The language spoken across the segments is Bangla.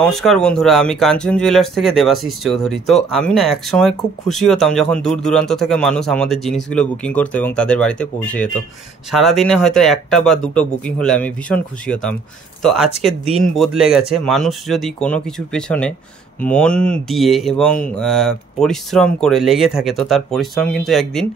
নমস্কার বন্ধুরা, আমি কাঞ্চন জুয়েলার্স থেকে দেবাশিস চৌধুরী। তো আমি না একসময় খুব খুশি হতাম যখন দূর দূরান্ত থেকে মানুষ আমাদের জিনিসগুলো বুকিং করতো এবং তাদের বাড়িতে পৌঁছে যেত। সারাদিনে হয়তো একটা বা দুটো বুকিং হলে আমি ভীষণ খুশি হতাম। তো আজকে দিন বদলে গেছে। মানুষ যদি কোনো কিছুর পেছনে মন দিয়ে এবং পরিশ্রম করে লেগে থাকে, তো তার পরিশ্রম কিন্তু একদিন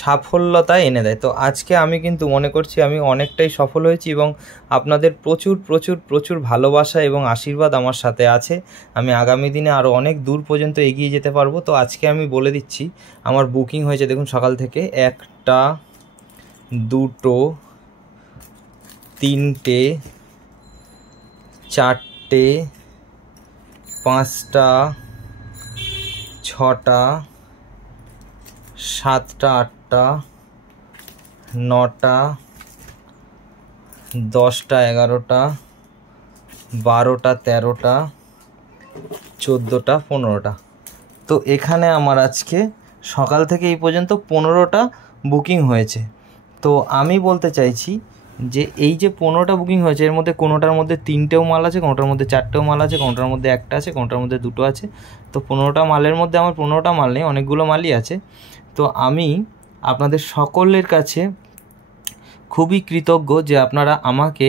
সাফল্যতা এনে দেয়। তো আজকে আমি কিন্তু মনে করছি আমি অনেকটাই সফল হয়েছি এবং আপনাদের প্রচুর প্রচুর প্রচুর ভালোবাসা এবং আশীর্বাদ আমার সাথে আছে। আমি আগামী দিনে আরও অনেক দূর পর্যন্ত এগিয়ে যেতে পারবো। তো আজকে আমি বলে দিচ্ছি আমার বুকিং হয়েছে, দেখুন সকাল থেকে 1টা 2টো 3টে 4টে 5টা 6টা 7টা 8টা 9টা 10টা 11টা 12টা 13টা 14টা 15টা। তো এখানে আমার আজকে সকাল থেকে এই পর্যন্ত 15টা বুকিং হয়েছে। তো আমি বলতে চাইছি যে এই যে 15টা বুকিং হয়েছে, এর মধ্যে কোনোটার মধ্যে 3টেও মাল আছে, কোনোটার মধ্যে 4টেও মাল আছে, কোনোটার মধ্যে 1টা আছে, কোনোটার মধ্যে 2টো আছে। তো 15টা মালের মধ্যে আমার 15টা মাল নেই, অনেকগুলো মালই আছে। তো আমি আপনাদের সকলের কাছে খুবই কৃতজ্ঞ যে আপনারা আমাকে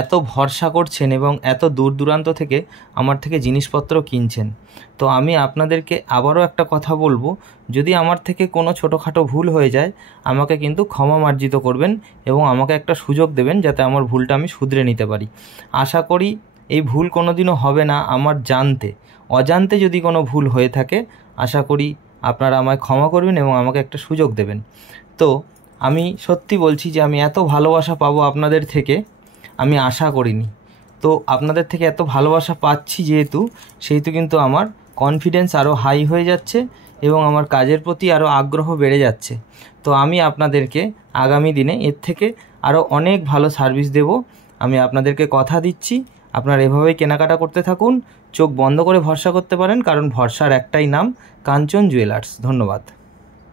এত ভরসা করছেন এবং এত দূর দূরান্ত থেকে আমার থেকে জিনিসপত্র কিনছেন। তো আমি আপনাদেরকে আবারও একটা কথা বলবো, যদি আমার থেকে কোনো ছোটোখাটো ভুল হয়ে যায় আমাকে কিন্তু ক্ষমা মার্জিত করবেন এবং আমাকে একটা সুযোগ দেবেন যাতে আমার ভুলটা আমি শুধরে নিতে পারি। আশা করি এই ভুল কোনো দিনও হবে না আমার অজান্তে যদি কোনো ভুল হয়ে থাকে, আশা করি আপনারা আমায় ক্ষমা করবেন এবং আমাকে একটা সুযোগ দেবেন। তো আমি সত্যি বলছি যে আমি এত ভালোবাসা পাবো আপনাদের থেকে আমি আশা করিনি। তো আপনাদের থেকে এত ভালোবাসা পাচ্ছি সেহেতু কিন্তু আমার কনফিডেন্স আরও হাই হয়ে যাচ্ছে এবং আমার কাজের প্রতি আরও আগ্রহ বেড়ে যাচ্ছে। তো আমি আপনাদেরকে আগামী দিনে এর থেকে আরও অনেক ভালো সার্ভিস দেব, আমি আপনাদেরকে কথা দিচ্ছি। আপনারা এভাবেই কেনাকাটা করতে থাকুন, চোখ বন্ধ করে ভরসা করতে পারেন, কারণ ভরসার একটাই নাম, কাঞ্চন জুয়েলার্স। ধন্যবাদ।